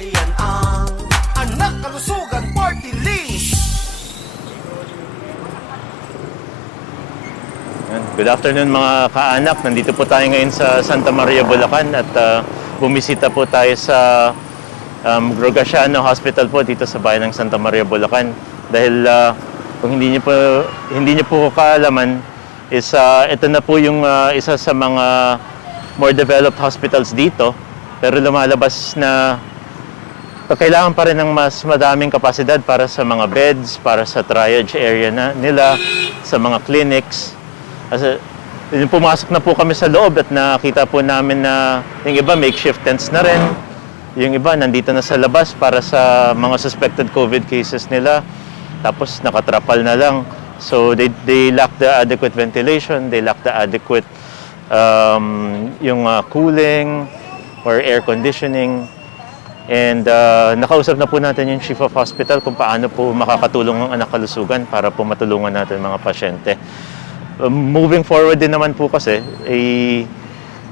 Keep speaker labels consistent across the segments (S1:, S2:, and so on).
S1: Yan ang Anak Kalusugan Party List.
S2: Good afternoon mga kaanak. Nandito po tayo ngayon sa Santa Maria, Bulacan at ah, bumisita po tayo sa um, Grogasiano Hospital po dito sa bayan ng Santa Maria, Bulacan. Dahil ah, kung hindi niyo po hindi niyo po kaalaman is ah, ito na po yung ah, isa sa mga more developed hospitals dito. Pero lumalabas na kailangan pa rin ng mas madaming kapasidad para sa mga beds, para sa triage area na nila, sa mga clinics. Kasi yung pumasok na po kami sa loob at nakita po namin na yung iba makeshift tents na rin. Yung iba nandito na sa labas para sa mga suspected COVID cases nila. Tapos nakatrapal na lang. So they, they lack the adequate ventilation, they lack the adequate um, yung uh, cooling or air conditioning. And uh, nakausap na po natin yung Chief of Hospital kung paano po makakatulong ang anak kalusugan para po matulungan natin mga pasyente. Um, moving forward din naman po kasi, eh,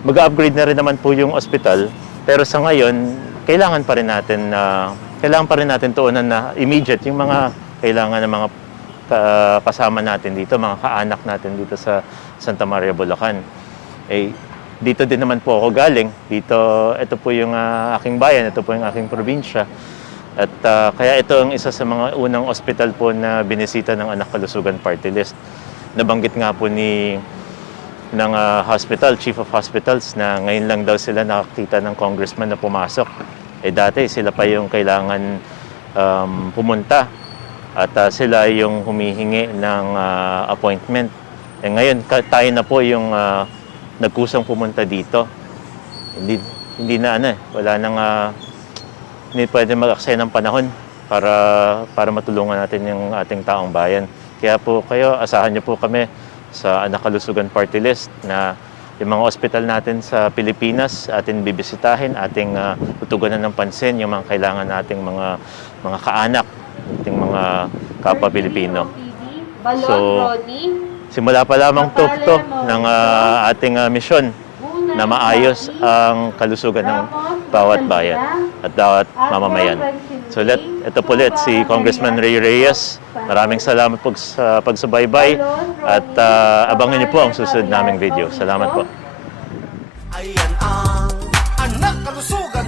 S2: mag-upgrade na rin naman po yung ospital. Pero sa ngayon, kailangan pa rin natin na kailangan pa rin natin tuunan na immediate yung mga kailangan ng mga ka- kasama natin dito, mga kaanak natin dito sa Santa Maria, Bulacan. Eh, dito din naman po ako galing. Dito, ito po yung ah, aking bayan, ito po yung aking probinsya. At ah, kaya ito ang isa sa mga unang ospital po na binisita ng Anak Kalusugan Party List. Nabanggit nga po ni ng ah, hospital, Chief of Hospitals, na ngayon lang daw sila nakakita ng congressman na pumasok. Eh dati sila pa yung kailangan um, pumunta at ah, sila yung humihingi ng ah, appointment. Eh ngayon, tayo na po yung ah, nagkusang pumunta dito. Hindi, hindi na ano eh, wala nang ah, hindi pwede mag-aksaya ng panahon para para matulungan natin yung ating taong bayan. Kaya po kayo, asahan niyo po kami sa Anak Kalusugan Party List na yung mga ospital natin sa Pilipinas, atin bibisitahin, ating uh, tutugunan ng pansin yung mga kailangan nating mga mga kaanak, ating mga kapwa Pilipino.
S3: Balon,
S2: so,
S3: Ronnie.
S2: Simula pa lamang tuktok ng uh, ating uh, misyon na maayos ang kalusugan ng bawat bayan at bawat mamamayan. So let, ito po ulit si Congressman Ray Reyes. Maraming salamat po sa pagsubaybay at uh, abangan niyo po ang susunod naming video. Salamat po. Ayan ang anak kalusugan